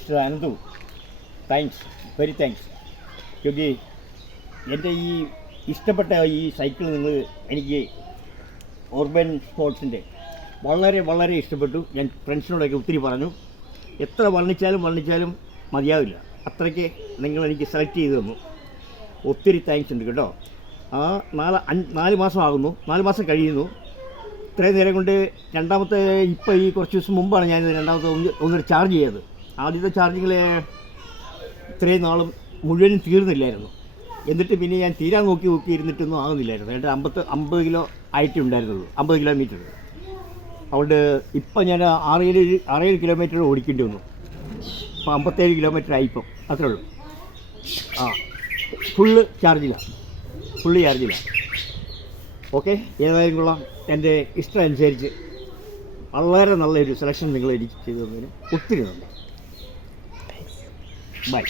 Mister Ananthu, thanks, very thanks. ക്യോങ്കി എൻ്റെ ഈ ഇഷ്ടപ്പെട്ട ഈ സൈക്കിൾ നിങ്ങൾ എനിക്ക് ഓർബൻ സ്പോർട്സിൻ്റെ വളരെ വളരെ ഇഷ്ടപ്പെട്ടു. ഞാൻ ഫ്രണ്ട്സിനോടൊക്കെ ഒത്തിരി പറഞ്ഞു. എത്ര വർണ്ണിച്ചാലും മതിയാവില്ല. അത്രയ്ക്ക് നിങ്ങളെനിക്ക് സെലക്ട് ചെയ്ത് തന്നു. ഒത്തിരി താങ്ക്സ് ഉണ്ട് കേട്ടോ. ആ 4 മാസം ആകുന്നു, 4 മാസം കഴിയുന്നു. ഇത്രയും നേരം കൊണ്ട് രണ്ടാമത്തെ ഇപ്പോൾ ഈ കുറച്ച് ദിവസം മുമ്പാണ് ഞാൻ രണ്ടാമത്തെ ഒന്നൊരു ചാർജ് ചെയ്തത്. ആദ്യത്തെ ചാർജിങ്ങിൽ ഇത്രയും നാളും മുഴുവനും തീർന്നില്ലായിരുന്നു. എന്നിട്ട് പിന്നെ ഞാൻ തീരാൻ നോക്കി ഇരുന്നിട്ടൊന്നും ആകുന്നില്ലായിരുന്നു. എൻ്റെ 50 കിലോ ആയിട്ടേ ഉണ്ടായിരുന്നുള്ളൂ, 50 കിലോമീറ്റർ. അതുകൊണ്ട് ഇപ്പം ഞാൻ 6-7 കിലോമീറ്റർ ഓടിക്കേണ്ടി വന്നു. ഇപ്പോൾ 57 കിലോമീറ്റർ ആയിപ്പം, അത്രേ ഉള്ളൂ. ആ ഫുള്ള് ചാർജില്ല. ഓക്കെ, ഏതായാലും കൊള്ളാം. എൻ്റെ ഇഷ്ടം അനുസരിച്ച് വളരെ നല്ലൊരു സെലക്ഷൻ നിങ്ങൾ എനിക്ക് ചെയ്തു തന്നതിന് ഒത്തിരി നന്ദി. ബൈ.